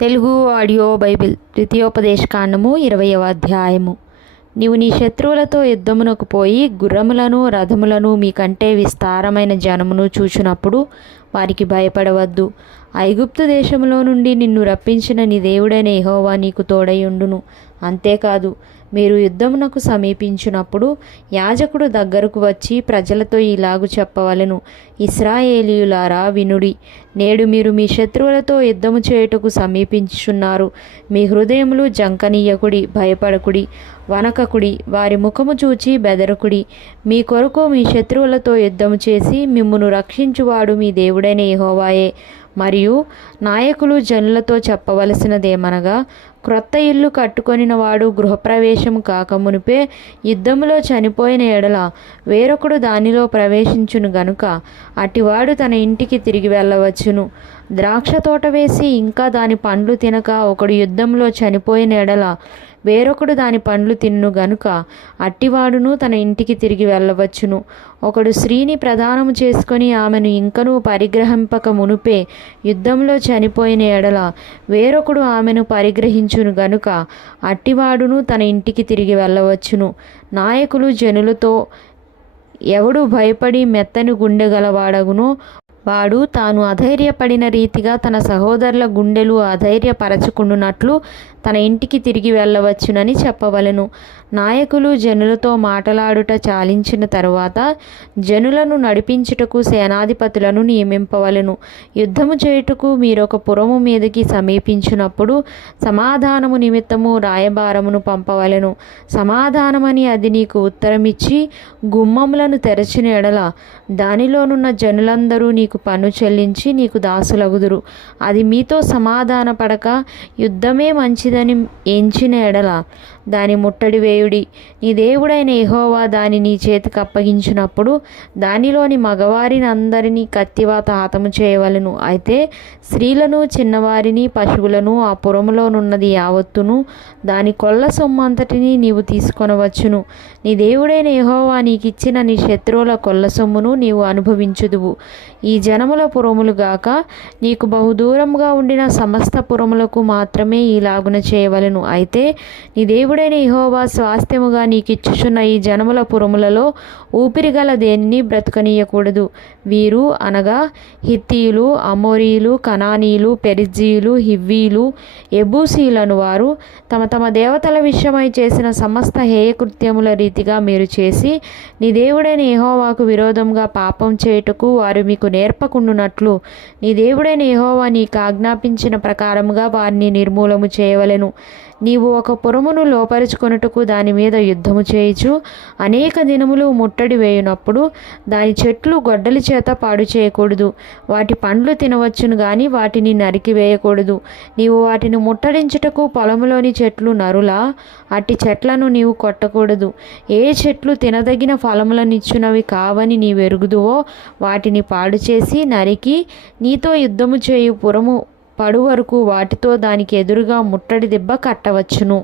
Telugu audio Bible ద్వితీయోపదేశకాండము ఇరవయవ అధ్యాయము. నీవు నీ శత్రువులతో యుద్ధమునకు పోయి గుర్రములను రథములను మీకంటే విస్తారమైన జనమును చూచినప్పుడు వారికి భయపడవద్దు. ఐగుప్తు దేశములో నుండి నిన్ను రప్పించిన నీ దేవుడైన యెహోవా నీకు తోడయుండును అంతేకాదు మీరు యుద్ధమునకు సమీపించినప్పుడు యాజకుడు దగ్గరకు వచ్చి ప్రజలతో ఇలాగు చెప్పవలెను. ఇస్రాయేలీయులారా వినుడి. నేడు మీరు మీ శత్రువులతో యుద్ధము చేయుటకు సమీపించుచున్నారు. మీ హృదయములు జంకనీయకుడి భయపడకుడి వనకకుడి వారి ముఖము చూచి బెదరకుడి. మీ కొరకు మీ శత్రువులతో యుద్ధము చేసి మిమ్మును రక్షించువాడు మీ దేవుడైన యెహోవాయే. మరియు నాయకులు జనులతో చెప్పవలసినదేమనగా క్రొత్త ఇల్లు కట్టుకొనిన వాడు గృహప్రవేశము కాకమునిపే యుద్ధములో చనిపోయిన ఎడల వేరొకడు దానిలో ప్రవేశించును గనుక అటివాడు తన ఇంటికి తిరిగి వెళ్ళవచ్చును. ద్రాక్ష తోట వేసి ఇంకా దాని పండ్లు తినక ఒకడు యుద్ధంలో చనిపోయిన ఎడల వేరొకడు దాని పండ్లు తిన్ను గనుక అట్టివాడును తన ఇంటికి తిరిగి వెళ్ళవచ్చును. ఒకడు స్త్రీని ప్రదానము చేసుకొని ఆమెను ఇంకనూ పరిగ్రహింపక మునుపే యుద్ధంలో చనిపోయిన ఎడల వేరొకడు ఆమెను పరిగ్రహించును గనుక అట్టివాడును తన ఇంటికి తిరిగి వెళ్ళవచ్చును. నాయకులు జనులతో ఎవడు భయపడి మెత్తని గుండె గలవాడగునో వాడు తాను అధైర్యపడిన రీతిగా తన సహోదరుల గుండెలు అధైర్యపరచుకుండునట్లు తన ఇంటికి తిరిగి వెళ్ళవచ్చునని చెప్పవలెను. నాయకులు జనులతో మాటలాడుట చాలించిన తరువాత జనులను నడిపించుటకు సేనాధిపతులను నియమింపవలెను. యుద్ధము చేయుటకు మీరొక పురము మీదకి సమీపించినప్పుడు సమాధానము నిమిత్తము రాయబారమును పంపవలెను. సమాధానమని అది నీకు ఉత్తరమిచ్చి గుమ్మములను తెరచిన ఎడల దానిలోనున్న జనులందరూ నీకు పన్ను చెల్లించి నీకు దాసులగుదురు. అది మీతో సమాధాన పడక యుద్ధమే మంచిదని ఎంచిన ఎడల దాని ముట్టడి వేయుడి నీ దేవుడైన ఎహోవా దాని నీ చేతికి అప్పగించినప్పుడు దానిలోని మగవారిని అందరినీ కత్తివాత హతము చేయవలెను. అయితే స్త్రీలను చిన్నవారిని పశువులను ఆ పురములోనున్నది యావత్తును దాని కొల్ల సొమ్ము అంతటిని నీవు తీసుకొనవచ్చును. నీ దేవుడైన ఎహోవా నీకిచ్చిన నీ శత్రువుల కొల్ల సొమ్మును నీవు అనుభవించుదువు. ఈ జనముల పురములు గాక నీకు బహుదూరంగా ఉండిన సమస్త పురములకు మాత్రమే ఈలాగున చేయవలెను. అయితే నీ దేవుడైన యెహోవా స్వాస్థ్యముగా నీకిచ్చుచున్న ఈ జనముల పురములలో ఊపిరిగల దేనిని బ్రతకనీయకూడదు. వీరు అనగా హిత్తీయులు అమోరీయులు కనానీయులు పెరిజీయులు హివ్వీలు ఎబూసీలను వారు తమ తమ దేవతల విషయమై చేసిన సమస్త హేయకృత్యముల రీతిగా మీరు చేసి నీ దేవుడైన యెహోవాకు విరోధంగా పాపం చేయుటకు వారు మీకు నేర్పకుండునట్లు. నీ దేవుడైన యెహోవా నీకు ఆజ్ఞాపించిన ప్రకారముగా వారిని నిర్మూలము చేయవలెను. నీవు ఒక పురమును లోపరుచుకొనుటకు దాని మీద యుద్ధము చేయుచు అనేక దినములు ముట్టడి వేయునప్పుడు దాని చెట్లు గొడ్డలి చేత పాడు చేయకూడదు. వాటి పండ్లు తినవచ్చును గాని వాటిని నరికి వేయకూడదు. నీవు వాటిని ముట్టడించుటకు పొలములోని చెట్లు నరులా అట్టి చెట్లను నీవు కొట్టకూడదు. ఏ చెట్లు తినదగిన ఫలములనిచ్చునవి కావని నీవు ఎరుగుదువో వాటిని పాడు చేసి నరికి నీతో యుద్ధము చేయు పురము పడు వరకు వాటితో దానికి ఎదురుగా ముట్టడి దెబ్బ కట్టవచ్చును.